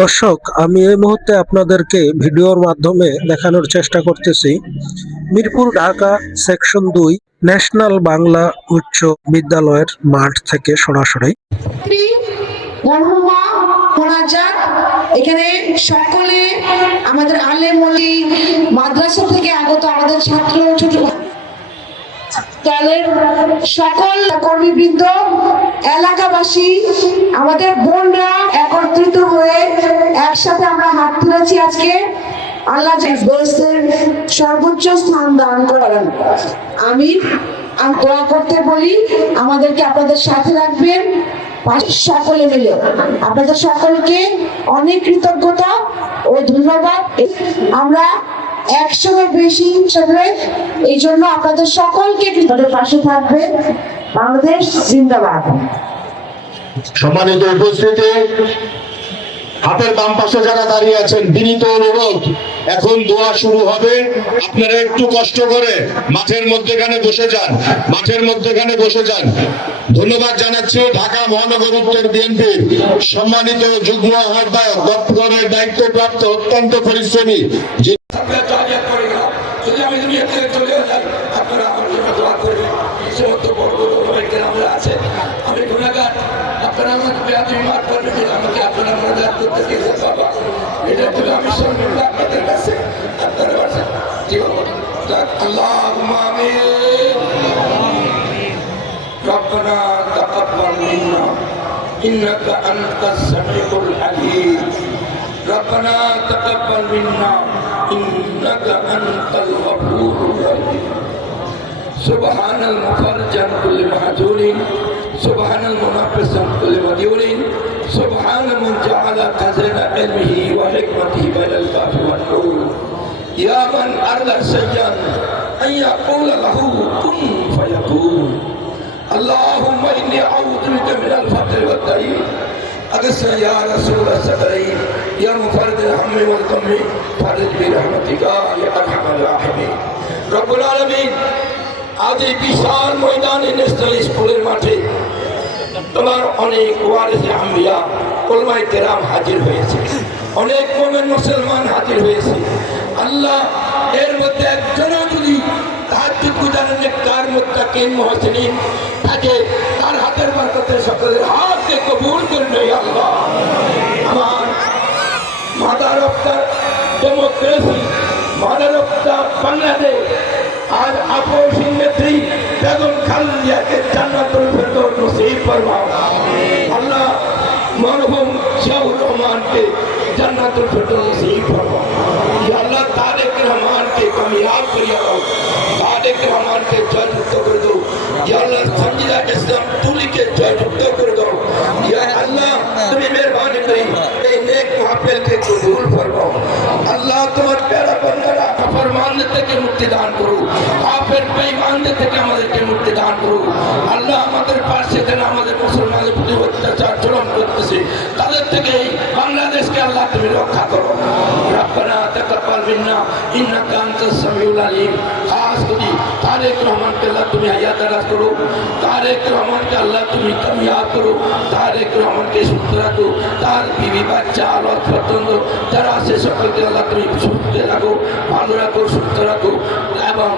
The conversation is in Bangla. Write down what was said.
দর্শক, আমি এই মুহূর্তে আপনাদেরকে ভিডিওর মাধ্যমে দেখানোর চেষ্টা করতেছি মিরপুর ঢাকা সেকশন 2 ন্যাশনাল বাংলা উচ্চ বিদ্যালয়ের মাঠ থেকে সরাসরি। এখানে সকলে আমাদের আলেম ওলি মাদ্রাসা থেকে আগত আমাদের ছাত্র ছোট দলের সকল কর্মীবৃন্দ, এলাকাবাসী, আমাদের বোনরা একত্রিত হয়ে একসাথে আমরা হাত তুলেছি। আজকে আল্লাহ দেশের সর্বোচ্চ স্থান দান করেন। আমি দোয়া করতে বলি, আমাদেরকে আপনাদের সাথে রাখবেন সকলে মিলে। আপনাদের সকলকে অনেক কৃতজ্ঞতা ও ধন্যবাদ। আমরা 100-এর বেশি হিসাবে এই জন্য আপনাদের সকলকে আমাদের পাশে থাকবে। বাংলাদেশ জিন্দাবাদ। সম্মানিত উপস্থিতি, হাতের বাম পাশে যারা দাঁড়িয়ে আছেন, বিনীত অনুরোধ, এখন দোয়া শুরু হবে। আপনারা একটু কষ্ট করে মাঠের মধ্যেখানে বসে যান, মাঠের মধ্যেখানে বসে যান। ধন্যবাদ জানাচ্ছি ঢাকা মহানগর উত্তর বিএনপির সম্মানিত যুগ্ম আহ্বায়ক, দপ্তরের দায়িত্বপ্রাপ্ত অত্যন্ত পরিশ্রমী আমি গুণাগার, আপনারা আমাকে বেয়াদবি মাফ করবেন, আমাকে আপনারা মজার করতে দিয়েছেন বাবা। এটা বলে আমি সর্বদা আপনাদের কাছে আপনারা আল্লাহুম্মা আমিন। রব্বানা তাকাব্বাল মিন্না ইন্নাকা আনতাস সামিউল আলিম। রব্বানা তাকাব্বাল মিন্না ইন্নাকা আনতাল গফুরুর রহিম। সুবহানাল মুফাররিজান কুল্লি মাহজুরিন, সুবহানাল মুনাফিসান কুল্লি মাদিউরিন, সুবহান মান জাআলা খাজানা ইলমিহি ওয়া হিকমাতিহি বাইনাল কাফি ওয়ান নুর। ইয়া মান আরলা সাইয়ান আন ইয়াকুলা লাহু কুন ফায়াকুন। আল্লাহুম্মা ইন্নী আউযু বিকা মিনাল ফাকরি ওয়াদ দাইন। আগসনা ইয়া রাসূলাস সাদাইন, ইয়া মুফাররিজাল হাম্মি ওয়াল গাম্মি, ফারিজ বিরহমাতিকা ইয়া আরহামার রাহিমিন। রব্বুল আলামিন, আজ এই বিশাল ময়দানে ন্যাশনাল স্কুলের মাঠে তোমার অনেক ওয়ারিসে আম্বিয়া উলামায়ে কেরাম হাজির হয়েছে, অনেক মুমিন মুসলমান হাজির হয়েছে। আল্লাহ, এর মধ্যে একজনও যদি তাহাজ্জুদ গুজারের নেককার মুত্তাকিন মুহসিনিন থাকে, তার হাতের বরকতে সকলের হাতকে কবুল করে নেই আল্লাহ। আমার mother of the democracy, mother of the Bangladesh, आज अपोजिशन नेत्री बेगम खालेदा के जन्नतुल फिरदौस नसीब फरमाओ अल्लाह। मरहूम शाहुर रहमान के जन्नतुल फिरदौस नसीब फरमाओ या अल्लाह। तारिक रहमान के कामयाब करिया दो, तारिक रहमान के जय मुक्त कर दो या अल्लाह। संजीदा इस्लाम तुली के जय मुक्त कर दो या अल्लाह। तुम्हें मेहरबानी करी नेक महफिल के कबूल फरमाओ अल्लाह। तुम्हारे प्यारा बंदा फरमान থেকে মুক্তি দান করো, কাফের বেঈমানদের থেকে আমাদেরকে মুক্তি দান করো আল্লাহ। আমাদের পাশে যারা আমাদের মুসলমানদের প্রতি অত্যাচার চলন করতেছে, তাদের থেকে বাংলাদেশকে আল্লাহ তুমি রক্ষা করো। রব্বানা তাকাব্বাল মিন্না ইন্নাকা আনতাস সামিউল আলিম। খাস করে তারেক রহমানকে আল্লাহ তুমি হায়াত দারাজ করো, তারেক রহমানকে আল্লাহ তুমি কামিয়াব করো, তারেক রহমানকে সুস্থ রাখো, তার বিবি বাচ্চা আওলাদ পর্যন্ত যারা আছে সকলকে আল্লাহ তুমি সুস্থ রাখো, ভালো রাখো, সুস্থ রাখো এবং